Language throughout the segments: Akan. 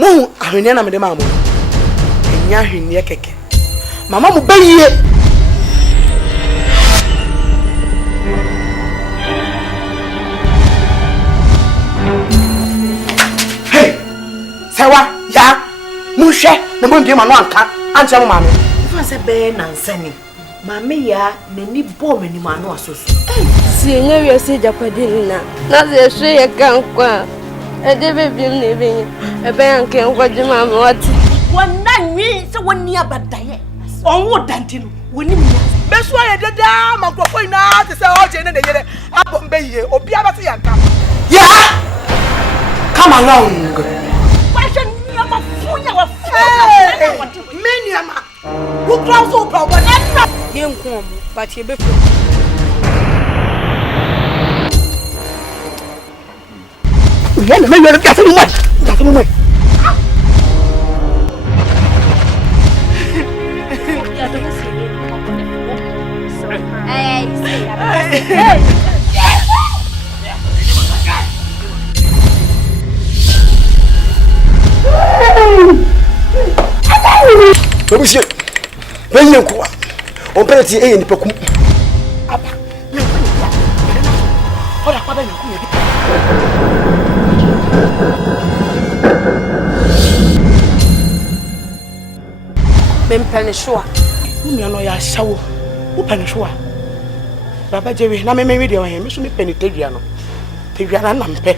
Mu ahwene na me de mamu. Nya ahwene keke. Mama mu bayiye. Hey. Sewa ya. Mu hwe na mo ndie ma no anka. Anche mo mamu. Fa se be na nsani. Mame ya nani bom ni ma no asoso. Si enye wi ase japadina. Na ze hwe ye kankwa. Ede bebim ne benye. Ebe yanke nkwa juma ma wati. Wona nwi se woni abadaye. Onwo dantino. Woni mi. Beso ye deda makrofo ina te se oje ne de yere. Abombe ye. Obi abati yanka. Yeah. Come along. Fashion ni ma funya wa Meniama. Who cross over whatever? Yenkom, but ye be Yen me yere ka sinu much. Ka sinu much. Monsieur, venez encore. On peut dire et il ne peut pas. Même pas le choix. Nous n'avons pas chaud. Ou pas le choix. Papa Jerry, na me video here. Me so me penitentiary no. Tewiara na mpe.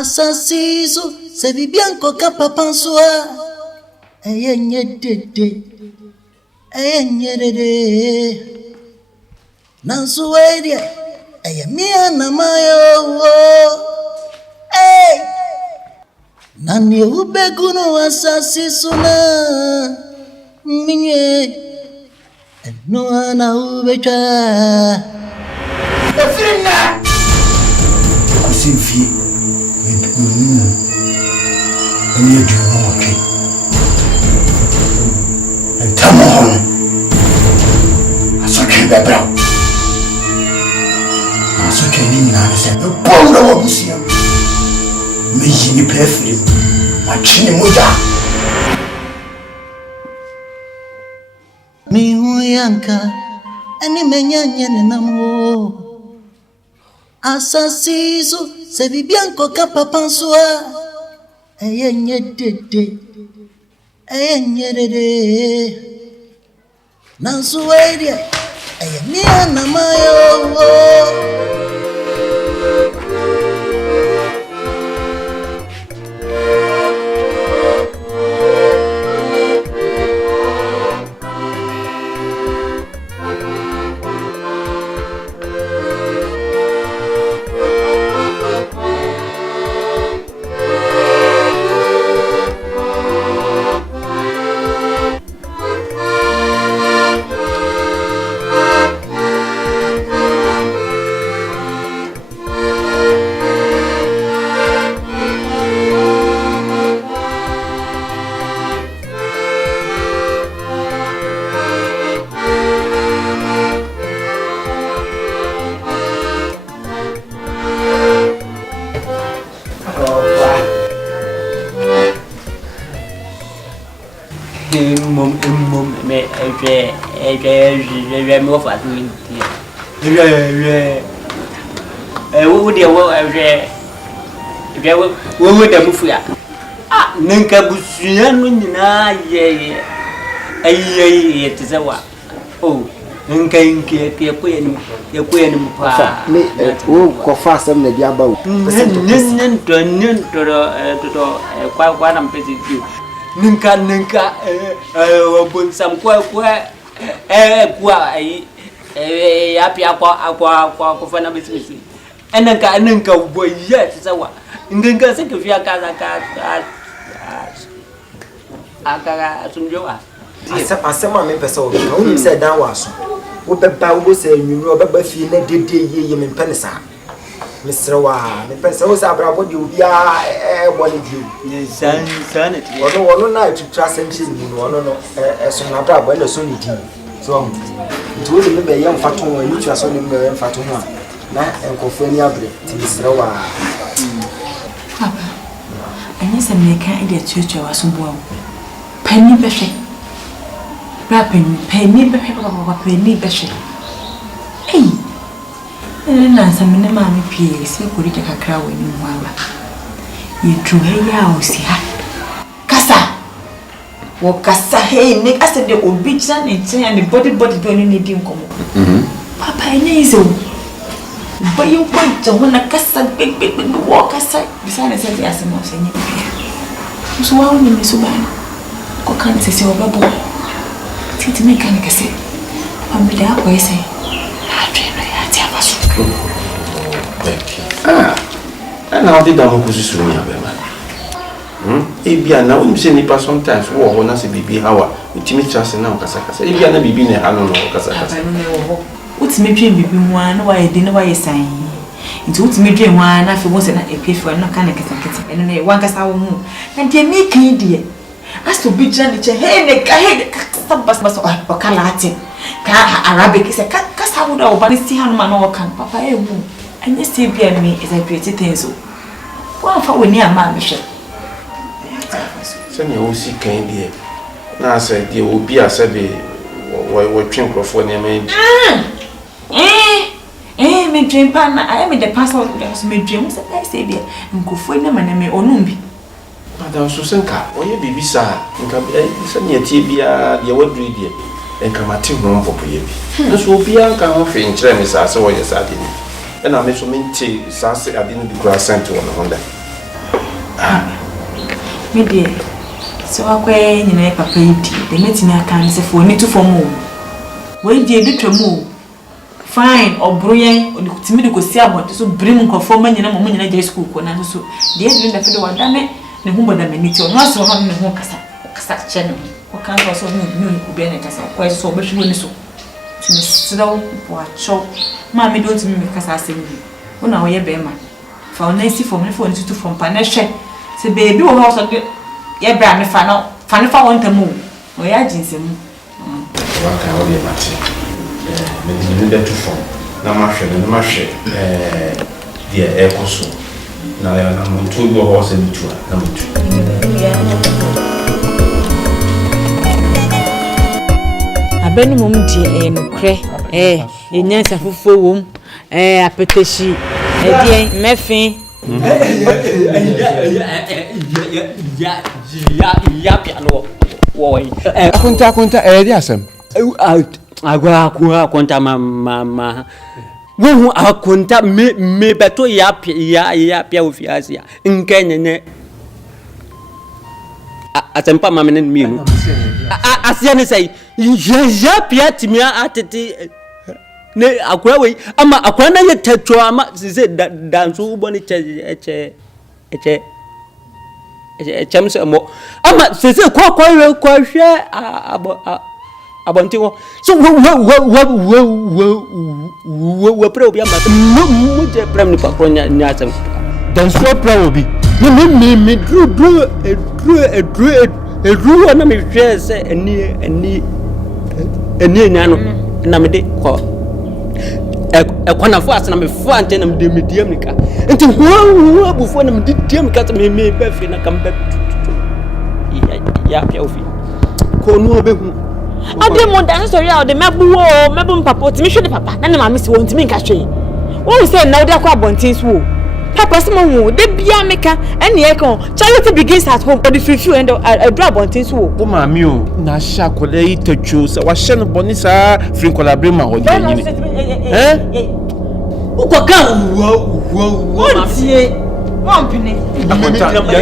Asasiso se bianco capa pansua enye dede nansuedia mia na mayo nani ubegunu asasiso na minye no ana ubecha Bom na wabusia. Me yi perfect. Machine moja. Mi huyanka ani menyanye namo. Asasiso se bibianko kapapanswa. Eyenye dede. Eyenye dede. Nansuwedia. Eyenye namayo. Nunca busiano na ye ay tizawa oh nunca inke ke koyen mpa me o ko fa sam na dia bawo nen to kwa na mpezi nunca wabon sam kwa ai yapi akwa kufanya business nunca boya tizawa nunca sekifia kaza akara sunjoa asema me pesa o ka uni se dan waso wo beba wo se nwunu obeba fi na dede ye me penisa misrewa me pesa wo sa brabo di obia boni di sanity wono na tutra senchi ni wono no so na brabo na so ni di so nti wo me be yam faton wa yutu aso ni me yam faton ho na enkofo ni abre ti misrewa papa ani se me kan ide tutu waso bo penny beshe penny beshe papa penny beshe hey na samene ma me pie se kori de kakra wani mwala ye truhe ya osia kasa wo kasa hey ne ase de obi jana nchen ya ne body do ni di nkomo papa ene izo bayo ko jona kasa big wo kasa bisana se ya asemo se nyi pia so wa ni misubana ko kan se obabo titi me kan kase amida ko ese adrena ya ti abaso ana odi da mo kususu ni abema ebia na o se ni pa sometimes wo ho na se bibi hawa utimi chance na kasa ebia na bibi ne hano no kasa utimi dwen bibi ho na wa yedi na wa yesan nti utimi dwen ho na fe mo se na epefu na kan kasa eno ne wan kasa wo mu na de mi kan die aso bi jana ne che he ne kasa bas o kala ati ka arabic se kasa wo da o ba ni si hanu ma na o kan papa e mu anya se bia me is a great thing so wa fa woni ama me hwe se ne o si kan die na se die obi asabe wo twin crofo ne me me dream pa na I am the pastor so me dream se say bia nkofo ne ma na me onumbi Madam Susanka, oye bibi sa nka se ne tie bia de wadru die enka mate ho popo ye bi so bia nka ho fe nkyere me sa se wo ye sa de ni na me so menti sa se ade ni bi kura sent wo no honda me die so akwe nyina papa yidi de metini aka ni se fo ni tu fo mu we die du twemu fine obroyen odikutimi de kosi abode so brim nkofo ma nyina mo nyina je school ko na so de edin da fedo wadane ne hu boda meniti ono aso no ne hu kasa chene o kan so ni ku be ne kasa ko so be hwo ni so timi sidaw wa cho ma me do timi me kasa asemi ona wo ye be ma fa ona isi fo me fo ni tutu fo pa na hwe se baby wo ho so de ye bra me fa no fa ne fa won tamu o ya jinsemu wa ka wo ye mate me ni de tu fo na ma hwe deɛ ɛkɔ so na na monto bi wɔ hɔ sɛ metu a na metu abenum die nokre enyansa fofo wom apetehyi edie mefin ya piano wo akunta di asem agwa akunta ma wo akunta me beto ya pia ofiasia nkenyenye atempa ma menen mienu asia ne sei ya pia timia atete ne akwa we ama akwa na ye tetwa ama se danso uboni eche chamse mo ama se kwa hwe abonti wo so wo pre obi ama mu je prem ni pakro nya atem danso pra obi me dru na me hwe se eni nya no na me de ko ekwanafo asena me fo ante na me de mediam nika enti ho abufo na me de diam ka me ba fi na kamba ya pia ofi ko no obehu ade mo dan so ya o de mebu mpapa ti me hwe de papa na ne ma me si won ti me nka hwe wo say na de akwa bontin so papa some wo de bia meka ene e kan charity begins at home or the free and a drop bontin so wo ma mi o na sha kola yi tachu sa wa hye no boni sa free collaborate ma ho de nyini uko ka wo tie mompene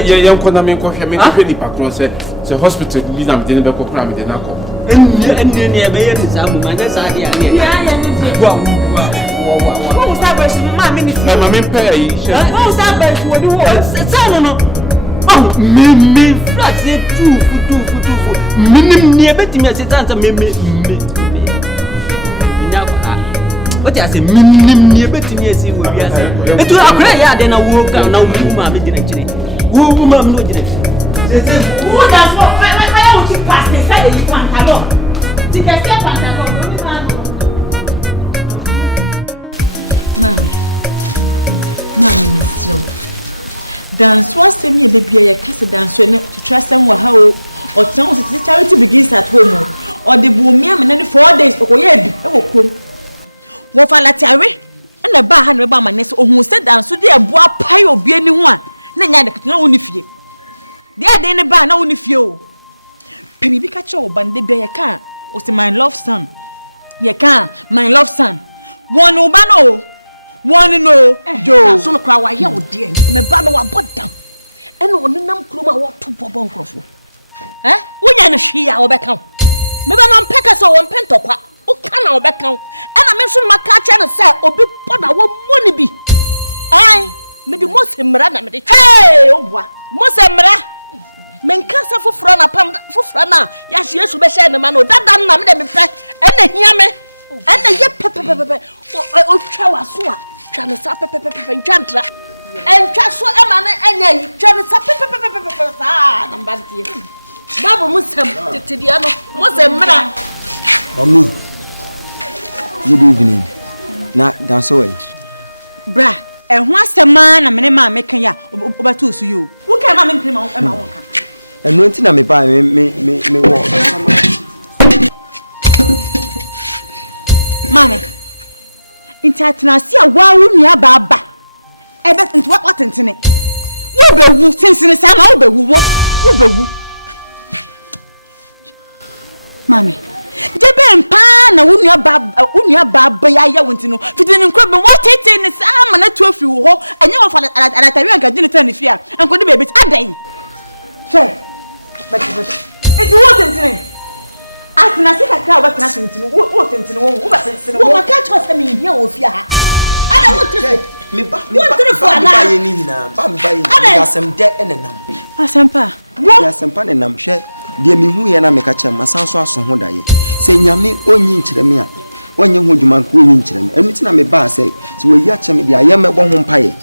ye ko na me ko hwe me ko ni pakro se hospital li na me de be ko kra me de na ko enne e be ye ni sa mu ma na sa dia ne ya ni wa wo sa su ma me ni ma me pe yi wo sa su wo di wo sa no me flat e tu minim ni e betimi asetan sa me nya kwa what you say minim ni e betimi esi wo wi ase etu akura ya de na wo ka na wo ma me gina kire wo ma me no gina wo da so fa wo ti pass the side you pantalon ti ke se pantalon wo mi ma Mami Mr. Dance was semi a debut, a cast dance to trust them were how or sounds the charity begins at home or the boomia and 4 days or ye come. What for Latari and a bar hand about my nest or who said dance to dear boy pie or be anyone. Nanya no only few. There then a bar no only few. Penny Pikachu, Bande Bear can was my love son. Ye can, my love son. One obano. One no, do so cry why you dear. Me bano wa bodam. Eno oni nam kroma wa to bobon krofo. Wonya no hwe ya obeka. Me ba no mpeka so won pentokwa. O kana obeka. Ena me so maka che no say obi boda wo moni bi. Ai, me di mose mra na me di. Hey, obwa. Mose mra. Men kasa foforo na pam foforo na ya hye Yesu be hye ne ma no dadam na me de me fe. Ena hia me. Ena ye pepepepe. O twa wa so a twa no sa pepepepe ntwantra. Entwa so e ma ne enya twa no sa pepepepe sa na mbadie. Babo musem tetedia no musem mra. Omi. Good evening. Na dance away. Bra, ho asema na me ma mekan ya obato so yo. Wo ka ma me mpema wo ma wonka. Eno nti na me ba me wo. Mame. Inti atenasi a wa wo nua baba. Ebe nti wa tentene. Wo bewu tensene sa na wo bewu wo bewu. Mame. Debe mpa na wo nua baba ya wonti no. Fiti ni nkro be wo tete ni sa ma na tu afi wo ho. Anya wo fa alatari anka gine tani fi a. Anko de bebe adan. She. But it's wo tentene. Atenasi kakra wa tena tentene wo tentene wo ba tentene wo maka cho sa me hia wo fi ha. Ada wo tete. Me ba ye ni hina ba me ba ye ni asem de enenam. Asempa. Ya asempa nenam hwe de me hu ye na me ka chem asanso aso ho daye. Se nyame onyi nkyere me a onye ho dwuma nko onyi nkyere me. Enu ti na me ba se wo yi akyem de aye me bo ho mpaye.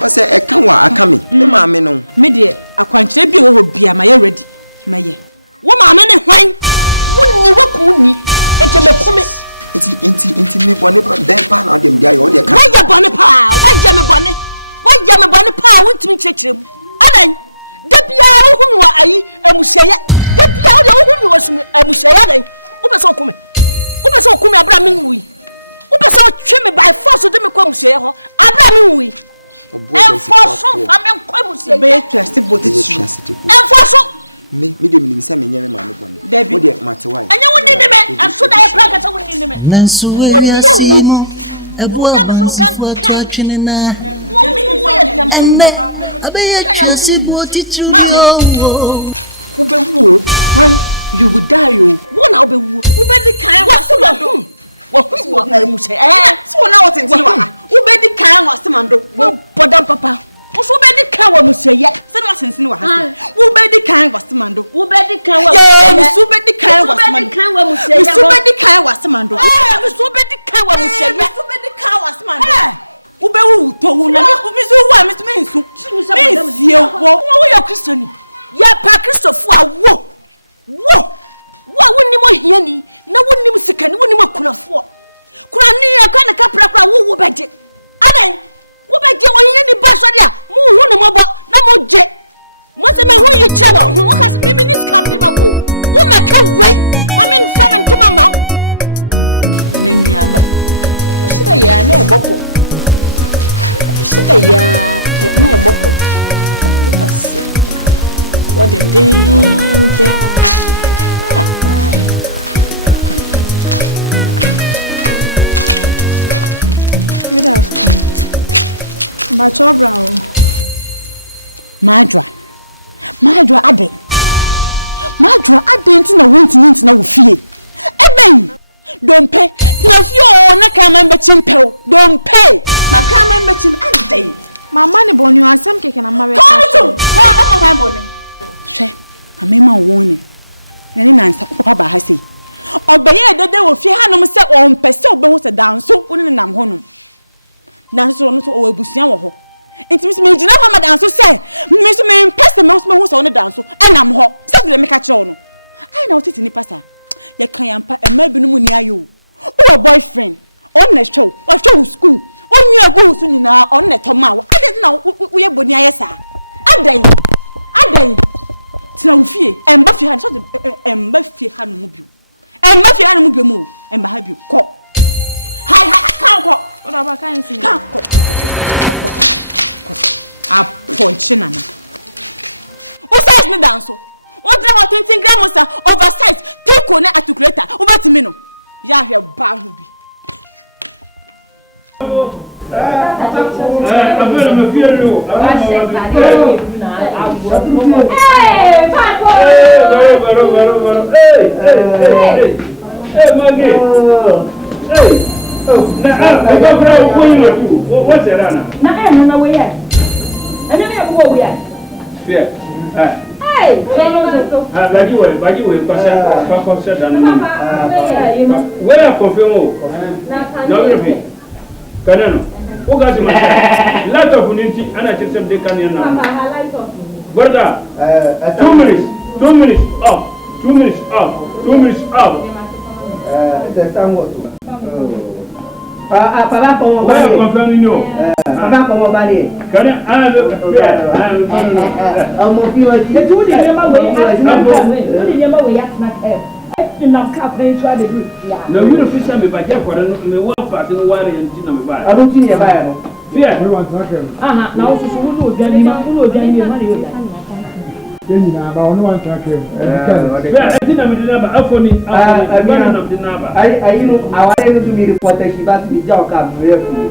Ba se e ka wa aka me. Me ma me no. Me de akwankyere bi wo ho bia ma ye ready. Ma ye. Wo ma me ne hwan? Wonni wakuni ente me kome. Enti me bone be pa na dem dia yo de ka. Wa ya bone pa, wa ya me bone. ya me bone pa wontimi chechirem adan da bia wo hunu wa ayi amuhyeya da bia wo de wo hunu wa sum amuhyeya dan wo be so kume abra me wi wo be so twe me by force de me kwa amuhyeya ho abra me wi enforce fa me kwa amuhyeya be twase botitu enforce me de me nisa me nyame ma me bone wo de matewai anya woni ne me aso da e prank ta woni ne me nanso we asimo Ebuwa bansifu atwachine na ene abeye chasi botitu ubewu you would die you wona ubewu ubedi kan wasemando wa muche so na what ntini wa ubedi kan wasemando bodam papa Usu bedi kan wa muche ye se na sensini wa ha ubedi kan wasemando ubedi kan wa usu bedi kan wasemando usu bedi kan wasemando usu bedi kan wa muche ye Wasmando ubewu to wu na mizu wa misu mensie wo ya Christian ya pa Christopher wo wonni mo hiani na wonni mo sikani wonni mo kunafo kuna ni ya kana kapra wo beje adan wo beje wo hiani ba so dia mu hu ne mo bo na mo je mo se me hu yi chewa hu wo kas mimi ni scam de ma wo meka wei ma men fa na ntuma ma na nnuaba Shida ya na eboko. Shida ya na eboko. Asi. What the ding. Ah, my. Good afternoon. Bacho brow. Madra ade. Madra ade ntina wonti ntina wo fie. Eben. Don't pay. Tinafio na kama mbechimpe. Don't pay. Makama mbechim ade. Mama ni boni asem keke na mawe. Come on my boni. She, amema woni. Nani nansa ko papa ba ha sei. Obeye dede wo fie hanom se on pese obehu se danso woni nam honom. Danso no so owabusuan wo ho. Enti mi gina ho ma danso se, mi so me pese me so woni danso enam ho. Se de me ka kire wo no. Ai na otiti ni pasa. Ye kan yampa ema binum ni ayo o boyfriend on na show o show school onyu agu so nyina on na to ma wo ade na wo ye boni ayesa adan tina wo fie emba fie han so emba fie han mu bio mu emba ha bio ko hai kan ko o da ba kan sin kan ko a ponche nana o size me danso What the hot 20 grams oversize take on articulator over to me no. Ya here ba hu bi. Hey, baji we pasha dan. Where confirm no repeat. Kanano. O gazi ma. Lot of unity ana chesem de kanana. Gorda. 2 minutes up. 2 minutes up. The time what? Papa como Where confirm no. Papa como vale. Kana Amo pio ti tu di nema we ya na na ka pe so ade du ya. Na mi no fisha me ba ja kwara no me wa fa te no ware yanti na me ba. Ado ti ne ba ya no. Fia. Aha, na o so so no ojan ma ni yo ya. Then na ba onu wan track him. Fia, atina me dinaba afoni bana na dinaba. Ai no aware no tu mi report shi ba ti ja o ka me re fu.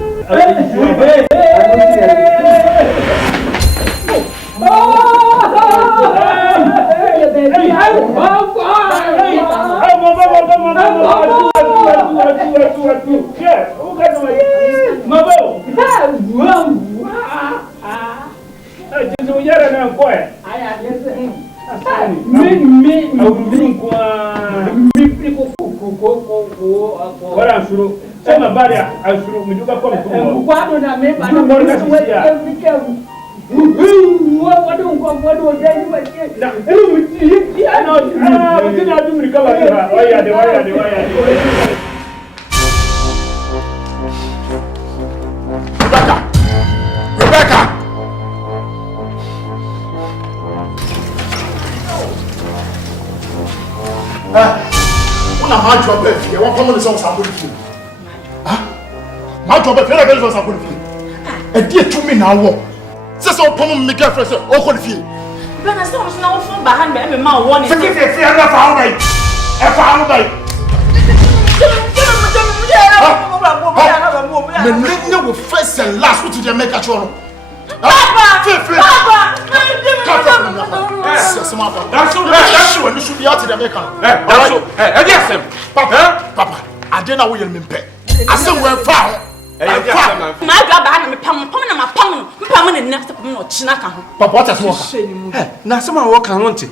Sema bari asuru miduka kwa mfumo. Kwado na me ba no morga sisia. Wado ojani ma tie. Na elu mti ana mtina adu mrika ba. Oya de. Rebecca. job if you want to come support you. My job if you want to support you. A dear to me now. Says all common make a friend or could feel. But I saw no phone behind me, my one. Forgive me if you are not found right. If I am right. The nigga will first and last with the make a trouble. Papa! Papa, I didn't know what you mean. I said, we're found. My job, I'm a permanent next Chinaka. Papa, what has walked? Now, someone walk around it.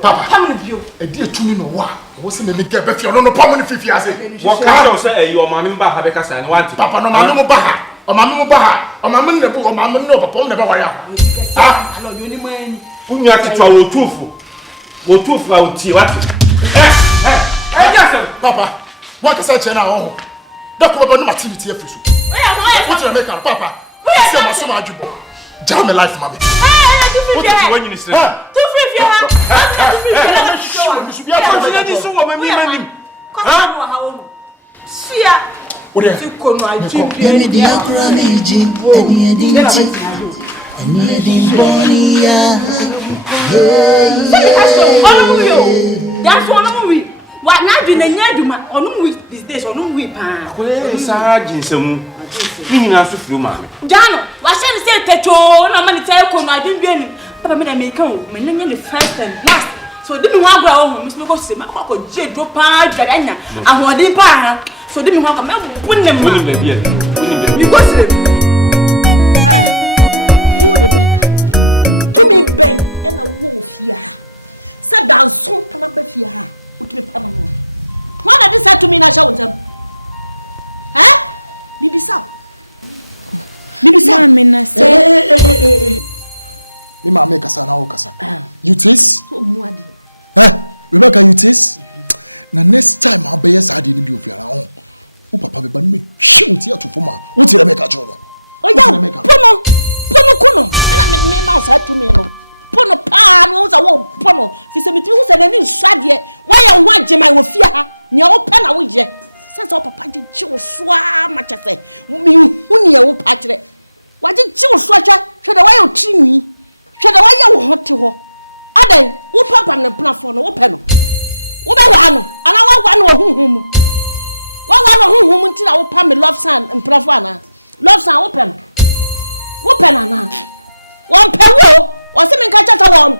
Papa, permanent view. A dear to me, no one. Wasn't a big gap if you're not permanent 50 years. What can you say? You are my member, Habecas, and want Papa, no, my Baha. Or my Baha, or my Munda, or my Munda, upon the Bawaya. Ah, you need money. Who you have to try with truthful. What truthful I would see what? Papa, what is that now? Don't come about no activity. What's the maker, Papa? What's the matter? Jam my life, mommy. What is the one you say? What now do you on week these days or no week? Sergeant, some meaning as to you, mammy. Jano, what shall I say? Techo, no money tell I didn't do any. But I'm going to make home, the first and last. So didn't want to go home, Miss Mogosi, my cocoa, J. Drop, Diana, and what didn't buy. So didn't want to win them. You go to who Rebecca? To me, Ben and a wolf, yeah. Sat down so panapia. What did this say to me? I show them. Huh? Bibi Sao. Bibi Sao, I say. Mima make a sana okasa. You taste? So muadi. Rebecca, you taste? Na next time I'll be yes, I didn't be of your own. Oh, Papa, but me shoot here to form. What's the make a cholo? Oh, yeah, Pono Kuno. Me mouse had to me. Pono pa no za wo pono fi se meti hu se na ni nsade why you want jema wo fia ha ne wo pa na wo je sense o papa je chi wo soa ma chefe mi hu ne wo pa kire wa je chi wo soa hwe da why you chi nwi hwe da why you hote ho adan wo papa na plafo no wo pe no wo be wa no ana wa no huhum wa no huhum nti na wo pa me love san plafo ana love san wo pe na na wo pe wo what's the main catcher? What?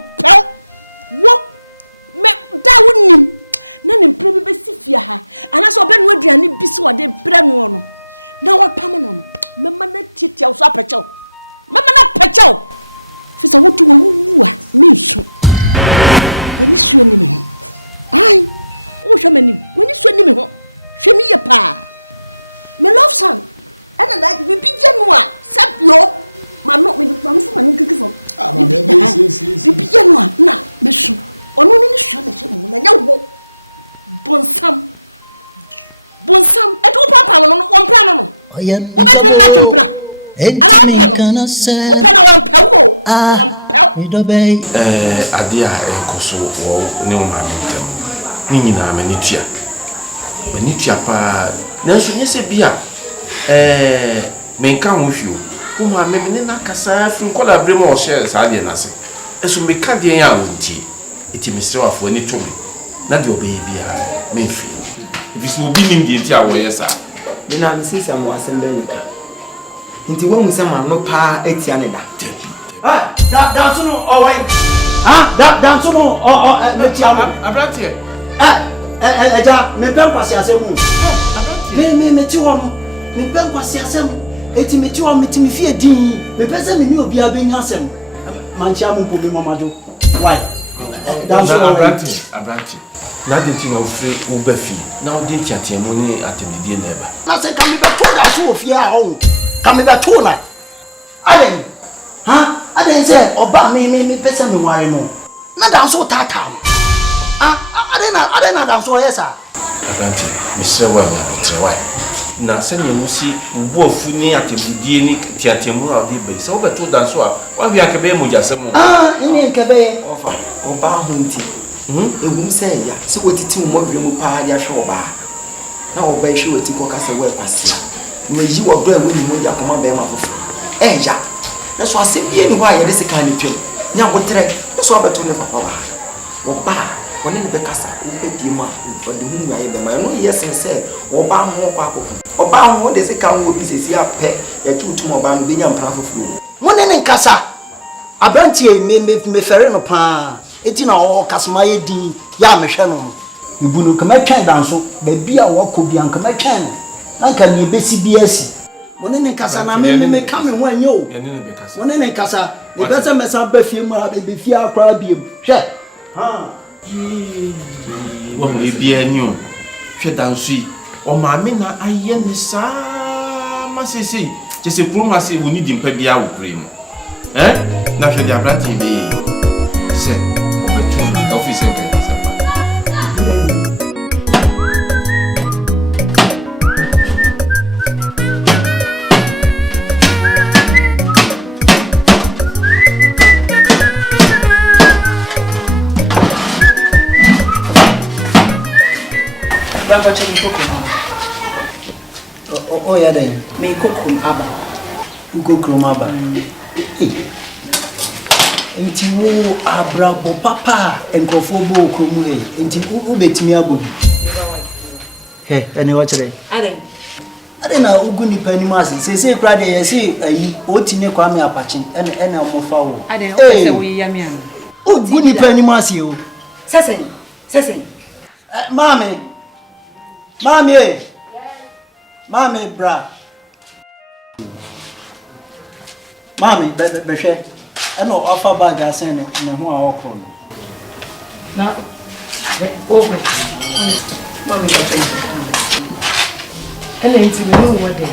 That wouldn't none in probably Sifia, and I saw Ben Wedrian Bissua de Brenwono. Now what permanent? Mamma Titi, so pecho. Mamma pecho. Fis I want to woo me so. When you see your name, I wish a man when you see your name, show me a pa. My love son, and like me be Genoa, Sapio. I'm not with the plum for my beautiful. The piano, now, Miss. Or no, any shot at him when I walk. Bonsam, and two papa on one piano. What better natural plan? And I'll pen one pel. Adia and Coso or no man. Meaning I'm a nitia. Benitia pa. Nancy, yes, a beer. May come with you. Uma maybe na kasa from kola bremo or shares ade na se eso me ka de ya wonti eti Mr. Wafo ani to me na de obebi a me fi if is obi nim de enti a wo yesa me na nsi sam wasem be nika nti wo mu sam no pa eti ane da danso no owai danso no meti amo abrante eja me pen kwase asemu me meti wo no me pen kwase asemu eti meti wa meti mi fie din me pese me ni obi abenya asem mancha mu pomi mamajo why danso abrante na de ti na ofre wo ba fi na wo de tiatiamo ni atemidie na eba na se kam be to da so ofie a ho kam be to na aden aden se oba me pese me ware no na danso tata aden na danso yesa abrante me se wa na trewa na sanya musi ubo funi atebudie ni tiatemu a de be se wo beto dan so a wa wi akebe mu jasem ni nkebe ofa oba hunti egum se ya se wotiti mo hwe mu pa ya hwe oba na oba hwe wati ko kasa we kwase me yi wo do e wo ni mo ya koma be ma fofo ya na so asem bi ni ho a ye de sika ni twem nya botre na so abeto ne papa ba wo ba woni ne be kasa wo be di ma wo de hu aye be ma no yes say wo ba ho kwa akoko oba ho de sika wo bi sesi apɛ ya tutum oba no be nya mpra fofo mo ne nkasa abrantie me fere no pa eti na o kasma ye din ya mehwe no ibu no kama twan danso ba bia wo kɔ an kama twan na nka ne besi biasi mo ne nkasa na me ka me ho anyo mo ne nkasa e be se mesa ba fie mu a be fie akra biem hwe ha wo mo bia nyu hwe danso yi o ma me na aye ne sa masese chese kuru ma se wo ni di mpa bia wo kure mu na hwe di abranti be se obetu office nke Baba cheni koko o ya den me koko aba ukokro maba enti wo abrabo papa enkrofo bo okromu enti wo betimi abobi ene wo kire ade na ugu nipa ni mase sese kra de yesi ayi otine kwa me apache ene omofa wo ade o se wo yiya mi an ugu nipa ni mase o sesen mami bra mami behwe eno offer bag asen ne ho a okro na over mami ga thank you enti me no wode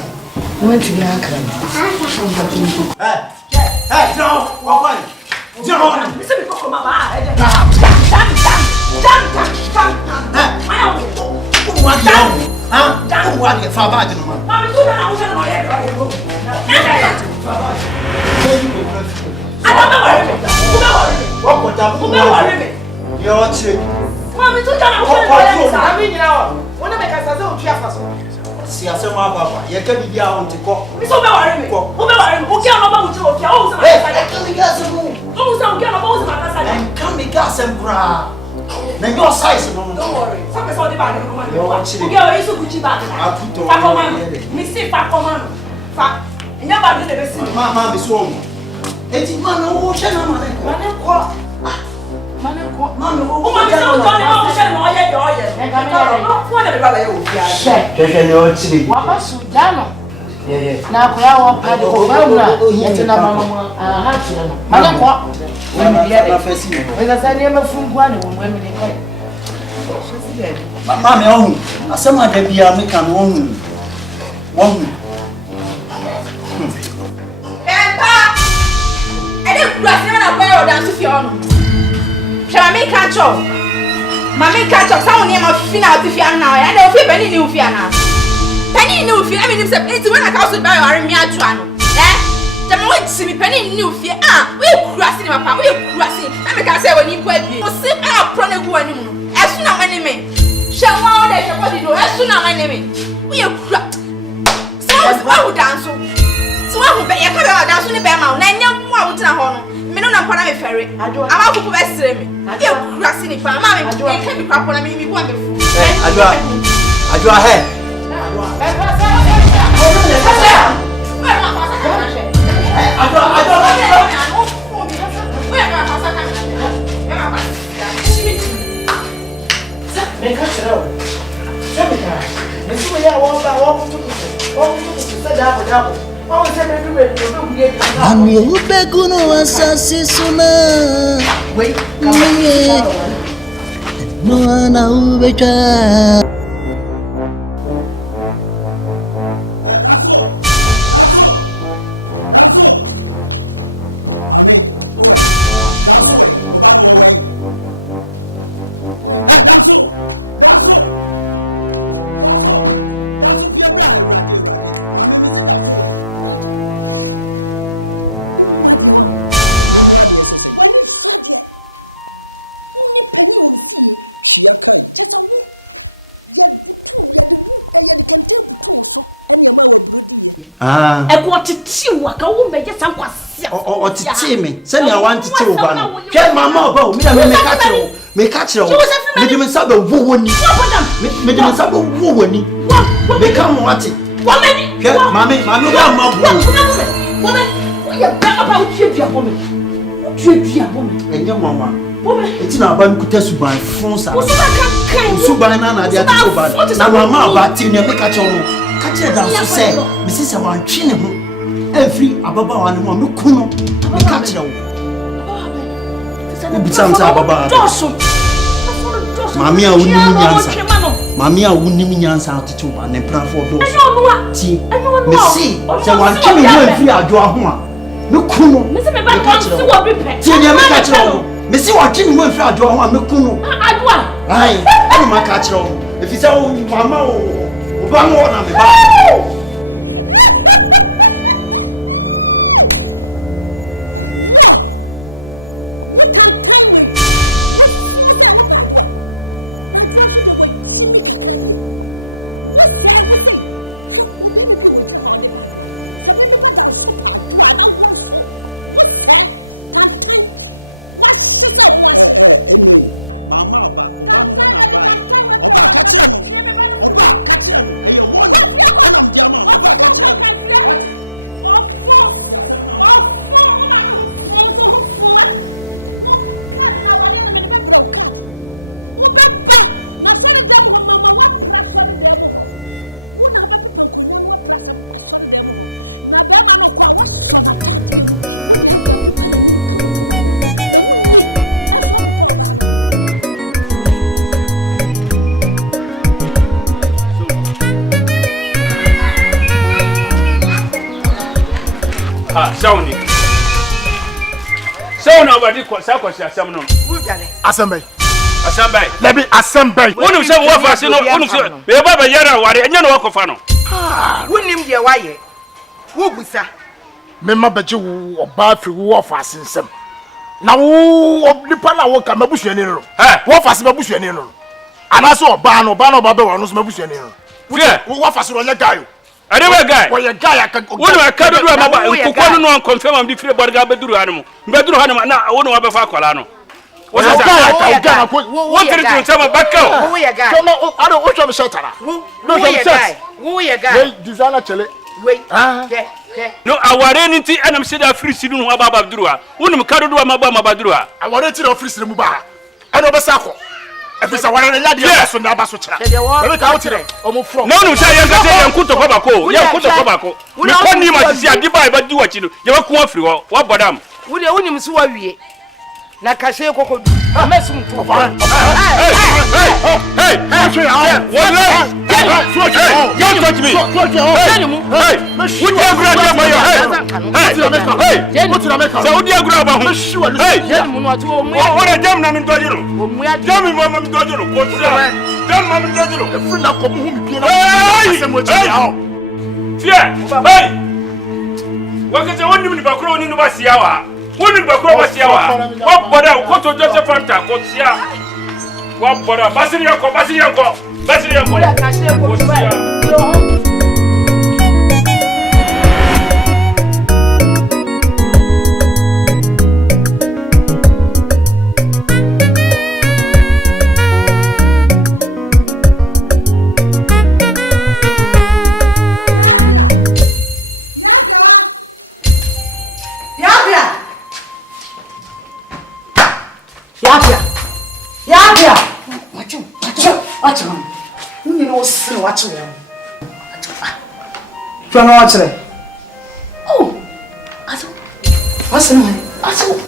no enti me akra no wakwan no me se me koko mama what the father no man mami tu na wo se no ye Mami, tu já não foi a menina, onde me casa do que faço? Se a sua baba, e que me dia ontem co. Me sou meu marido. O meu marido, o que eu não vou te ouvir, ou você vai fazer? Que me gasa mu. Ou você o que eu não vou usar na casa? Que me gasa bra. Na your size no. Don't worry. Só pessoal de barulho como eu. O que eu isso que te bate? Fa comando. Me se fa comando. Fa. Minha barulho deve ser. Mama, me sou. Eti mano, o chama mano. Mano, o mano não tá não, você não olha de olha. Não pode me falar eu. Que eu tiri. Wapa sudano. Na kwa wapa de ko bawra. Yete na mama ha tira no. Mana kwa. Na fesi. Weza sani ma fungwa ne wo mwemi de kai. Mama me ohu. Asema da bia me kan ohu. Ohu. Pempa. Ede kura se na kwa o dan so fi ono. Mami catch up. Sound name of final to fear now. And they'll feel penny new fear now. Penny new fear. I mean, it's when I go to buy our miatuano. The moment see me penny new fear. We're crossing my power. We're crossing. Let me say when you quit me. Sip out prone one. As soon as my name. Shall one day, what you do? As soon as my name. We are cracked. So, I would dance. So, I will be a dance on the bear mountain. And young one would home. Me no na para me ferry. Ama ko be sere me. E kurase ni pa ma me. E ka bi kwa pona me bi kwa me. Ajua he. Ami ubegu no asasi suna. Wait, no ana ubecha. Danso. Mami, owe. Danso we. Oba no we. Danso pie bra rade. Mami me say danso we. Umwade wa. Me muade sese. Wani swade. Uni penny on fie. Hia kai. Chesa wo. ya butu ya de kente butu so ene ma wa brodi ye e ko tete wa ka wo be yesa kwase o tete me se ne awan tete wo ba no hwe mama oba o me ka kire o me de me sa be wo woni me de me sa be wo woni me ka mo ate wa mani hwe mama ba ma bu wa mani wo ya ba ba o tue bo me tue bo me enye mama eti na ba nkuta suban fun sa suban na dia to ba na mama ba ti ne me ka kire o ka kire da so se me si se wan twi ne ho every ababa wa ne mo me kuno me ka kire o Bitam sa baba. Mami a unim nyansa atitu ba ne prafo do. Ti. Me si se wan tumi no afiri adwo ho a. Me kuno. Me se me ba ko si wo bi pe. Ti ne me ka kire o. Me si wan tumi no afiri adwo ho a me kuno. Adwo. Ai, eno ma ka kire o. Efi se o mama o. O ba no na me ba. Wo! Wutantan we wo fun se wo padua na dua so de wo chimi kakra de wo say hwe wo be me bi wo gina ho de padua sabe me ba dan so padua na wo so wo say tantan wa hisa mo ase enoi mama oba no na ba oba ka kire no eye won na am dia ma oba ka kire no ofo wo ma no fun what card na wale na me be bro card wo beba na so de dem ho mama wa pra so de dem ho wo na ba pepa nkonwa no wa pra so de dem ho na be ma no kwa wa so na tade mu wo de hanka pepa na nim kama na wo ni aso pepa oba no Sauni. Sauna badi ko sa ko sia sam no. Asembe. Lebi asembe. Wonu se wo fa se no, wonu se be ba ba yara ware enya no wakofa no. Wonim de waye. Wo busa. Me ma beje wo oba fi wo fa sensem. Na wo nipa na wo ka mabusuani no. Wo fa se mabusuani no. Ana so oba no ba be wo no so mabusuani no. Wo fa se ro nya gayo. Adewe guy. Wo ye guy aka. Wonu aka do amaba nkokwa no confirm am di fire borga beduru hanum. Beduru hanum na wonu wa be fa akola no. Wo sa guy wo tiri tama bakka. Wo ye guy. So no I don't watch am shetara. No so set. Wo ye guy. Designer chele. Wait. No aware ni ti anam se da free sinu ho aba beduru ha. Wonu ka do amaba beduru ha. Aware ti da free sinu mu ba. Ana obe sa ko. Efisa wale na yade aso na abaso kira. Ebe ka otire omo from. No no say yanka say yankuto ko bako. Yankuto ko bako. Me konni ma sisi adiba e ba di wachi no. Je ba ku afiri ho. Wa bodam. Wo de wonim so wa wie. Na ka se kokodu. Amesum to. Hey. Don't touch me. Hey. What you grab your boy? Hey. Saudi grab ho. Hey. What a jam na mi dojiro. Jam mi mi dojiro. Ko sia. Jam mi dojiro. E free na ko mu mi bi na. Asemo je ya ho. Fear. Hey. Wakaje woni mi bakro woni no ba sia wa. Woni bakro ba sia wa. Wa boda ko to Joseph Fanta ko sia. Wa boda basiri yanko. Ya ka se ko sia. Watch it. Oh, what's the name?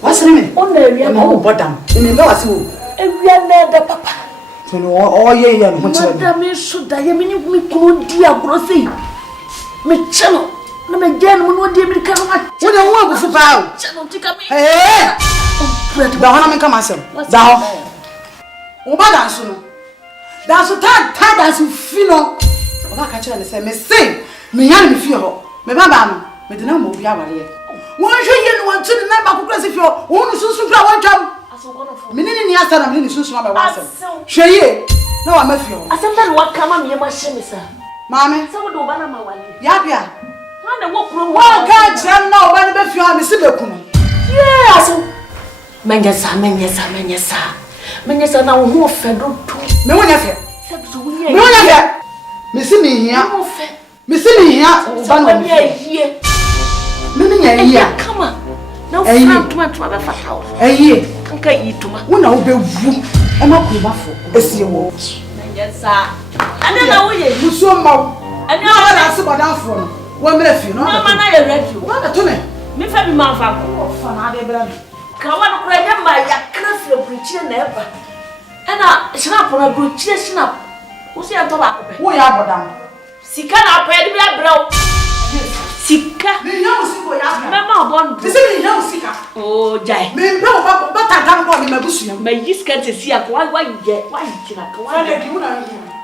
What's the name? Oh, no, bottom. You know, as you are the papa. Oh, yeah, what's the name? Should I mean we could dear Grossi? Me channel. No, again, we would be become what I want to bow. Channel to come in. The Hana come myself. Thou. Obada soon. That's a tad as you feel. Oba catch and say, me sing. Me yan me feel me baba no me de na mo bia wale won hwe ye no wan tu na ba kokra se fio won susu fra wan twam me ni asa na me ni susu ma ba wan asem hwe ye No, I'm a few. I said, what come on, you must shame, sir. Mammy, some of the one of my wife. Yabia. One walk from one can't tell no one if you are Mr. Bekum. Yes. Manyasa. Manyasa now who federal too. No one ever. No one ever. Missing me here. Missing me here. Missing here. Come on. No, I'm too much to have a fat house. A year. I can't eat too much. When I'll be I'm not going to see a watch. Yes, sir. I don't know you so much. I know I asked about that for 1 minute. You know, I read you. What a tune. Me for me, man, Kawan kaya maya craft your bridge never. And I snap on a bridge snap. Who's your tobacco? Who are madam? Sika na pay me bro. Sika. Me no sika ya. Mama bon. This is no sika. Oh, jai. Me no papa but I can't go in my bush. Me yiska to see why china kwa.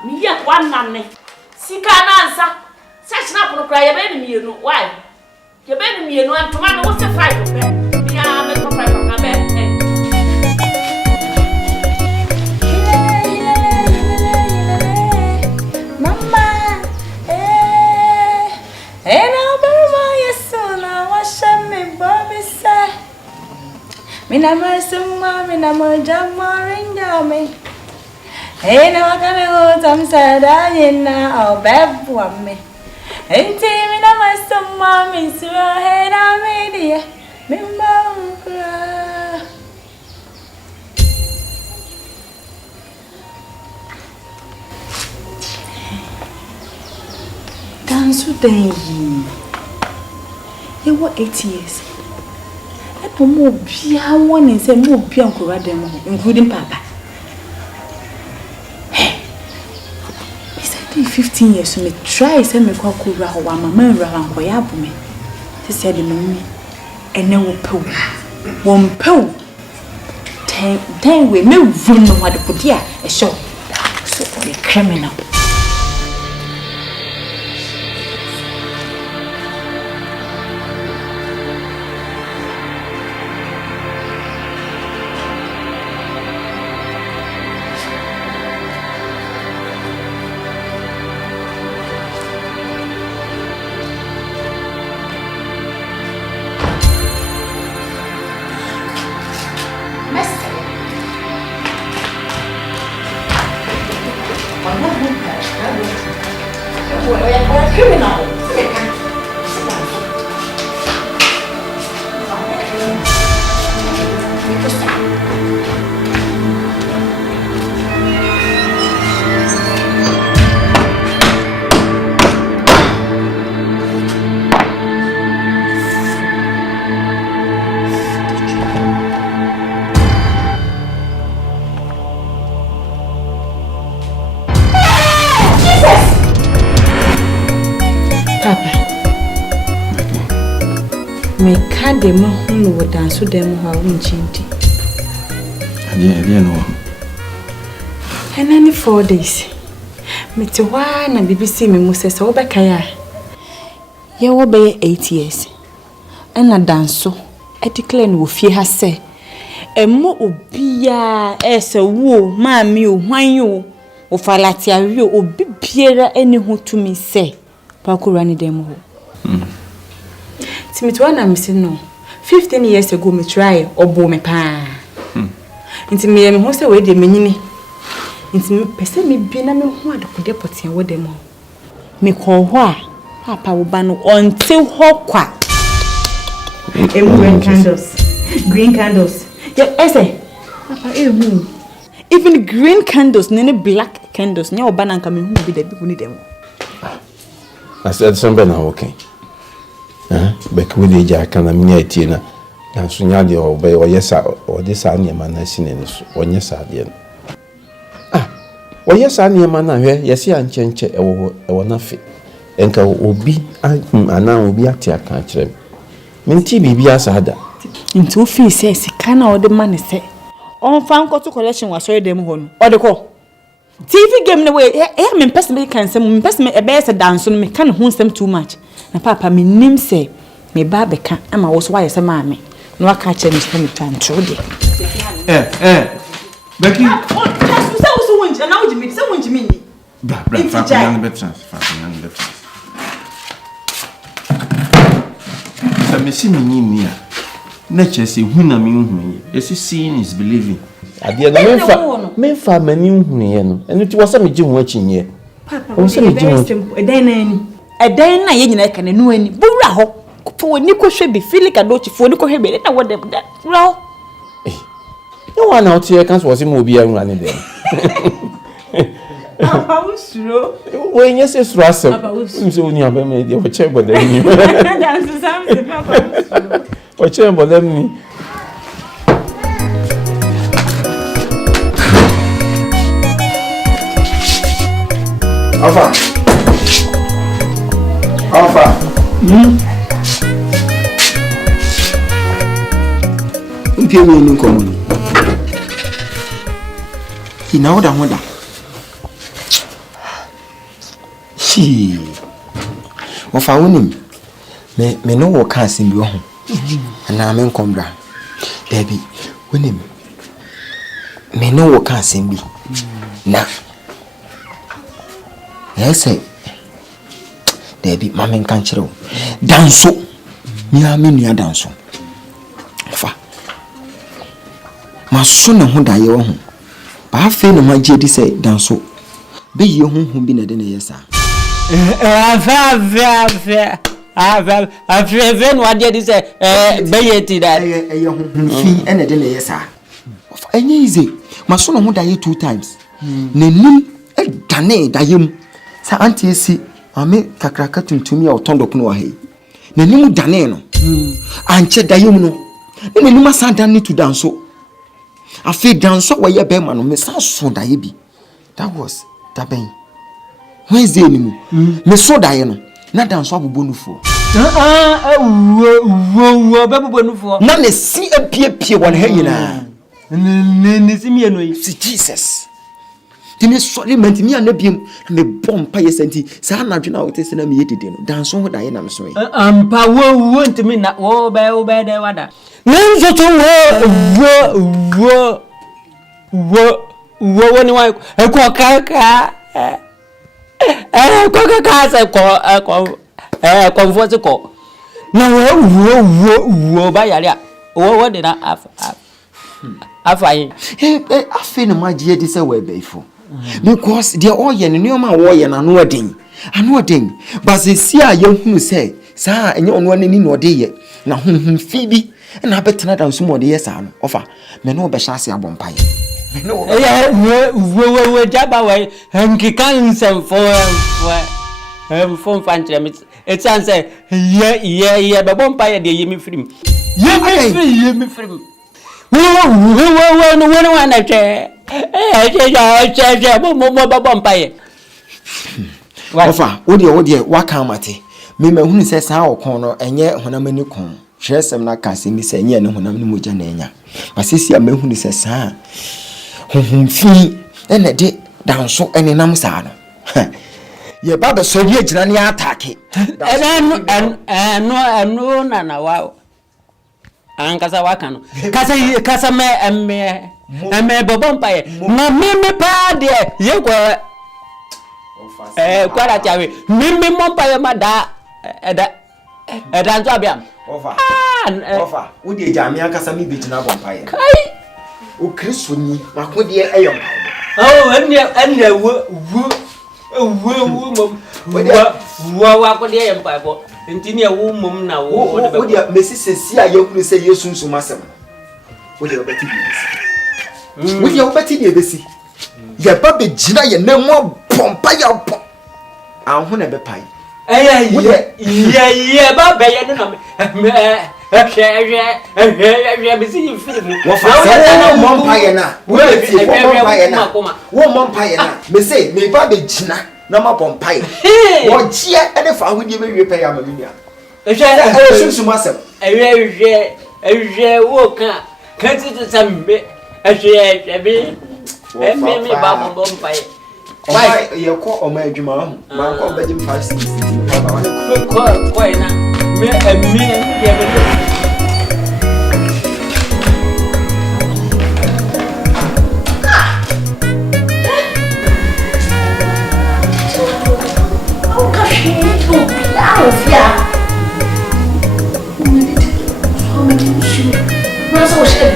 Me ya kwa nane. Sika na ansa. Say snap on cry be me no. Why? You be me no and tomato what's the fight? I'm a profile from my bed. Mama, and I'll be my son. I wash me, Bobby said. Minama, some mommy, Namo, Jamarin, Jammy. Ain't no gonna go some sad, I know, bad woman. Ain't Minama, some mommy, so I had a media. Dance with them. You were 8 years. I don't know how one is a more beyond including Papa. Hey, it's 15 years so me try send me call Kura or Mamma around Koyabume. She said, and then we'll pull 1 pound. 10 we may run no matter put here a show. So for a criminal. The man who would dance with them who are winching. And only 4 days. Mr. One and BBC me must say, Obakaya. You will be 8 years. And a dance so. I declare no fear has said. A more be as a woo, mammy, why you, or Falatia, you, or be Pierre any who to me say, Pakurani demo. Timitwana, Mr. No. 15 years ago, me try or bo me pa. Into me, I'm also away the mini. Into me, person me be na me who had to deport and with them all. Me call wha, Papa will ban until Hawkwa. Green candles. Green candles. Yeah, I say, Papa, even green candles, none black candles. Now, banana coming who be the people need them. I said, somebody now, okay. Back with the jack and a miniatina. And soon you obey or yes, or this annual man has seen in or yes, I or yes, annual man here, yes, I change or nothing. And will be, I now will be at your country. Minty be as I had. In 2 fees says, can all the money say. On found go to collection was sorry them home or the call. TV game away, I mean, personally can some investment a better dance on me can't host them too much. Na papa me nim say me ba beka ama wo so wa yesa maame no aka che me stand twan tro de Becky na na ujimi se wunjimi ni. Bra, fa betrans. Sa mesi minimia. Na chese huna mi hu. Esi seeing is believing. Ade na menfa mani hu ne no. Eno ti wasa me gi hu achi nye. Papa, o se me gi hu. Edan na ye nyina ka na nu ani. Bowura ho. Ko woni ko hwe be filika do chi fo ni ko hwe be na wo dem da. Ra. No one out here can was him be running there. Papa usuro. When you say stress, you say only have me the check but then you. That's something Papa. O check but then me. Alpha. Mpie mi ni komo. Ina oda. Ofa wonim. Me no wo ka asim bi ho. Ana me nkombra. Baby, wonim. Me no wo ka asim bi. Na. Yes. Baby, mama nkan kire. Danso. Mi a me nua danso. Ofa. Maso ne ho da ye wo ho. Ba fe no magye di say danso. Be ye ho bi na de ne yesa. Ven what did you say? Bayeti that. Ye ho fi ene de ne yesa. Enye easy. Maso no ho da ye 2 times. Nanim e dane da yem. Sa anti esi ame kakraka tuntumi a otondo no wa he. Nanim dane no. Anche da yem no. Nanim asanda ni to danso. Afi danso wa ye be ma no me sa so da ye bi. That was that ben. When is the enemy? Me so da ye no. Na danso abubo nufu. Babu nufu. Na ne si apie won ha yina. Ne si mi eno yi. Si Jesus. Timi sorry man timi anabiem me bompa ye senti. Sa na dwena wo te se na me yedede no. Danso ho da ye na me so yi. Ampa wo ntimi na wo be de wada. Nenzo to wo ni wa ko kaka kaka sa ko vote ko na wo ba yare wo de na afa afi no magye di se we beifo because they all ye no ma wo ye na no odin but se a ye hunu se sa enye ono anani no de ye na fi bi na betena dan so mo de ye sa no ofa me no be hya se abompai me no wo jaba we nkika nsem for fantre me it sounds say yeah be bompai de ye mi frim ye mi frim wo no na che mo bompai ofa wo de waka mate me mahunu se sa okon no enye honamani kon hresem na kase mi se enye ne honamani moja na enya basisi a mahunu se sa honhomfi ene de danso ene nam sa no ye baba so ye gina ne atake eno na wow ankasa waka no kasa me bompai na me pa de ye kwa kwara tiawe mimi mompa ya mada eda nzo abiam ofa wo de jami akasa mi betina bompa ye kai o kristo ni makode eyo enne wo wakode ye mpa bo ntini e wo mom na wo de mesi sesi a yekuru se yesu nsum asem wo de obeti bi wo de obeti de besi ye ba be gina ye na mo pompa ya pom anhu na be pai ye ba be ye no hwe bisi film wo fa mo pompa ye na wo pompa ye na me say me ba be gina na ma pompa ye wo gie ene fa ahudie be wie pe ya ma minia hwe sunsun asem hwe wo kan ti sambe hwe be me ba pompa ye why you call on my juma ma ko be jim 560 ko na me ye be so shit.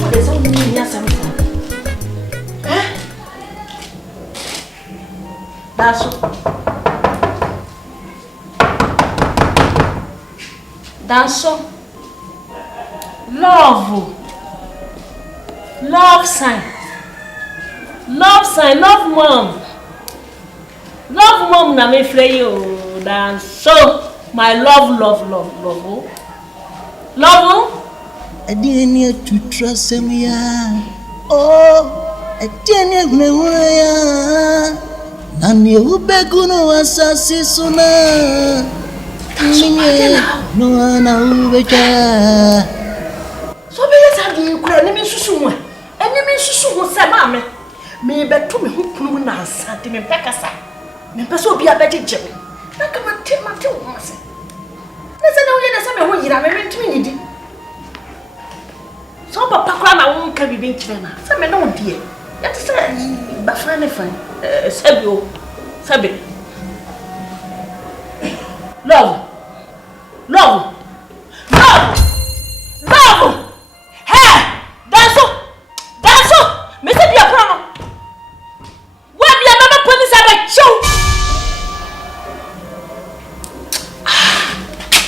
What is all me here something? That's so. Love sign. Love mom na me free you. Dance so. My love. Love. I didn't need to trust him, yeah. Oh, I didn't know ya. Nani ubeguno asasi suna. No ana ubeja. So be yes adi kura ni me susu ho. Eni me susu ho se ma me. Me beto me ho kunu na asante me pekasa. Me pese obi abejeje me. Na ka mate wo mase. Na se na wo ye na se me ho yira me ntimi ni di. So papa kura na wo nka bibi nkire na. Se me na wo die. Ya te se ba fa ne fa. Sabi. Love. Hey, dance. Me say be a prono. Where be another police at the show?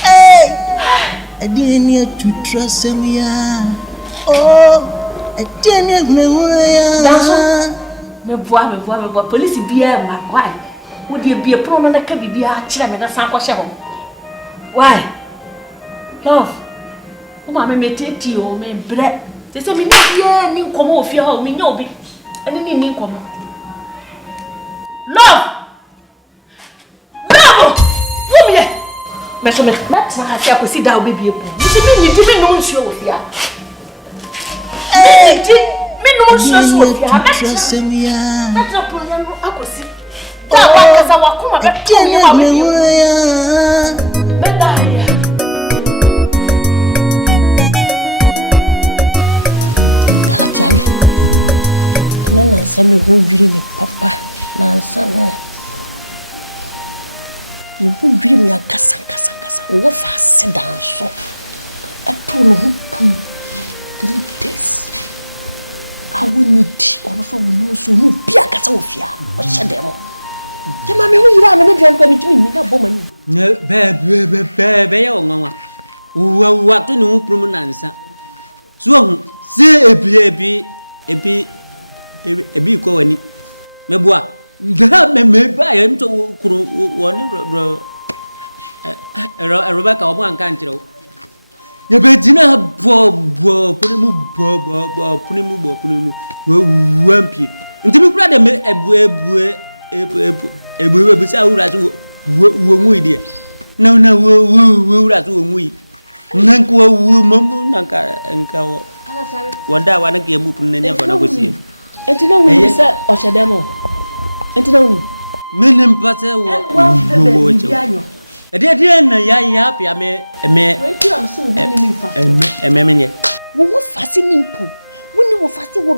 Hey, I didn't need to trust him, yeah. Oh, I didn't know ya. Me boa police bia ma why would you be a prono na ka bibia kire me na san ko hye ho why love o ma me meteti o me bre se se me bia ni nkomo ofie ho me nya obi ani ni nkomo love wo me me so me na ha tia ko si da o bibie po me se me ni di me no nsuo ofia me no nsuo ofia ha that's a problem akosi ta ba kasa wakoma be tumi wa me medaya Tiame. Nana sami ho dwiri me papa na ansa no. Me ho dwiri me akasa. Wo fa sedan so. Eto no ho pum. 3 days. I will need ono so mu so no bia kasa wo fia. O hye dem. Je ma me ho yira me ne dwan kwa me timi ni na boma ni. Ne be ya onwa. Wa to ne ho prum na ansa. So se ebi ko wani meboa nga me ba ya mto kuro woni Rebecca o mo anka nchiro ye be dina bo punimu wampi ntimi kura de me ebu sa ura so wo ngui die na wo ura so wo ngui nanko wo mamu nanka wo wada wana ke bu punne ne fona gosi entina wuni sa o shedemo entina wuni menem pase wo ede na ya pia me we ti am so wuni mi fa menye wo fasi nimpo wuni wo fasi wo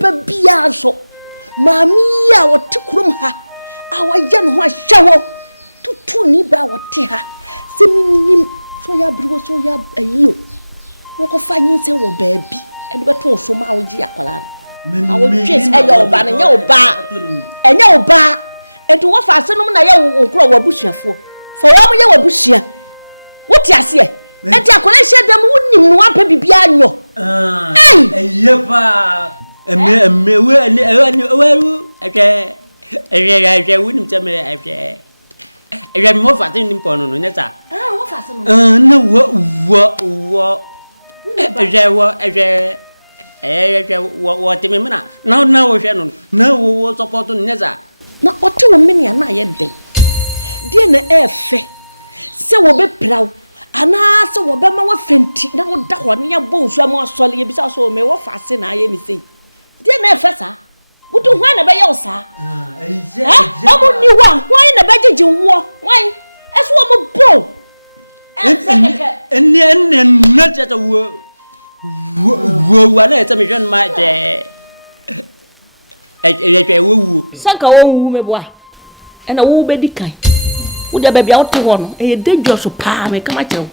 bebia so mami ya wo tikurum ha awaye no ho ahyawo tutu ni ba wo te ha seminim so ya briwo so ya ayo woko fa nyinse wo baabi e do beto so ma wo ji akwala awo twes e ya oba na nya oba eto wo fa asenum na ya wo nkro wo busuafo fa wo ye wo busua wo ti ase e ti akwala hye dem wonim no ampa bibia anyo eye pa eme we wonim teme ebe mo fa tin nimpo no nyeta wo fa asenum na wo what me na wo hwe no na wo support no nyeza na oto wo menia na ye den die na efe se wo be praw ana se wo be ma wo fenti na wo da ho ne ya bo nsu ama asole ye bisa so me wo fa se na ye mi sei die na efe sa wo do hwan na be ye wo sa omo ni wa hwan na be jeje wo hwan eso wo mo bo enne na tata wo wana eta me hwan ma de wo sanka wo wu me boa ena wo be di kan Would there be out to one? A dangerous palm, a camacho.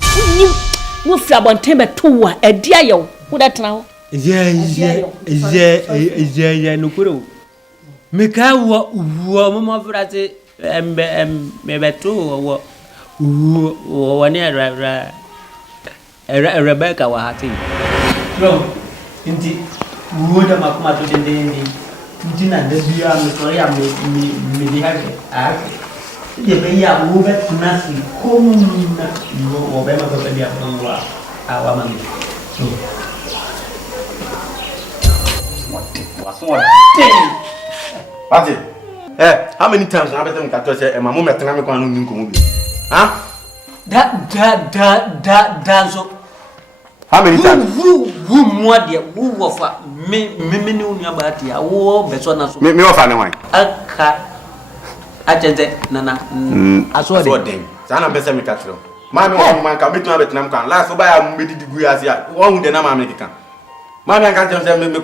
No flabontin but 2 a dear yo. Who that now? Yeah, no good. Meka mama frate me two one Rebecca wa hati. No, indeed, would am up to the day. Dina de bia me so ya me ha ye be ya wo be tunasi kom na wo be ma ko be ya wa awa ma Ati, how many times have I been to say, and my mom at the time huh? That so. How many times? Who more dear, who offer me about ya, who better not me offer no one. I tell Nana, I saw them. Sana better me catch them. Mamma, man, can be to have it. Last by a mid degree as ya, one with the name American. Mamma, I can't tell me, me,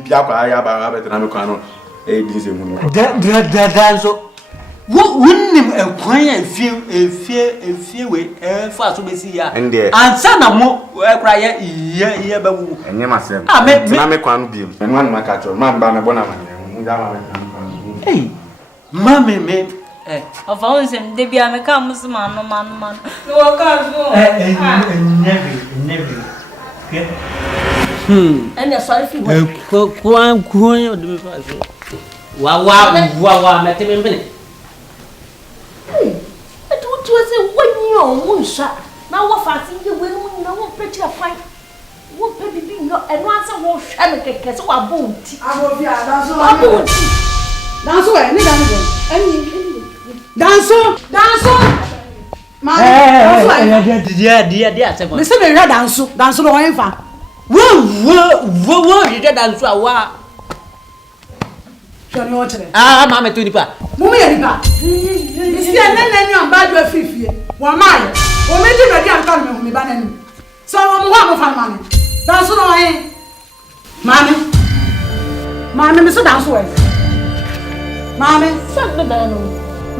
Piapa, I have a Namicano. That so. Wouldn't him acquire fear way fast to be see ya and there and son of more cry yeah but and myself I make one bill and one my catcher man by my bonnet. Hey mammy me of all them they be a mechanism man never and you're sorry if you wow met him in minute. Hey, I told you as a 1 year shot. Now what fasting you will know pretty a fight. What baby being not and once I won't share a cake so I won't. I will be a dance. Dance away, dance. Dear. Listen, dance no one fa. Whoa, you did dance a while. Ah, Mamma to the pa. Mummy, you see, and then you are bad with 50. 1 mile. Or maybe I can't come with me. So I'm one of our money. That's all I Mammy, Mr. Danceway. Mammy, suck the bell.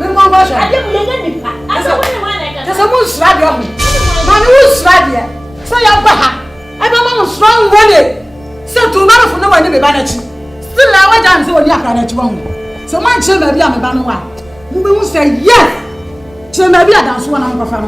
I didn't make any. I said, there's a moon slab your home. Mammy will slab here. So you're back. I'm a strong money. So tomorrow for no one to be banished. Still, I want to see what you so my children may be a man. You will say yes. So maybe I dance one of my Papa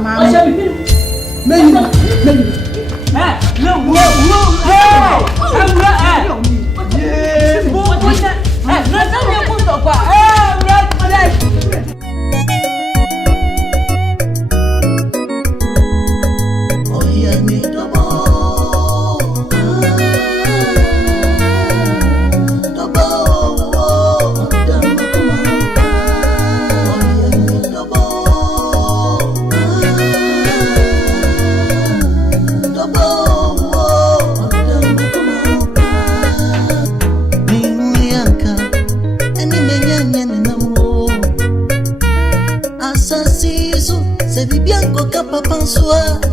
François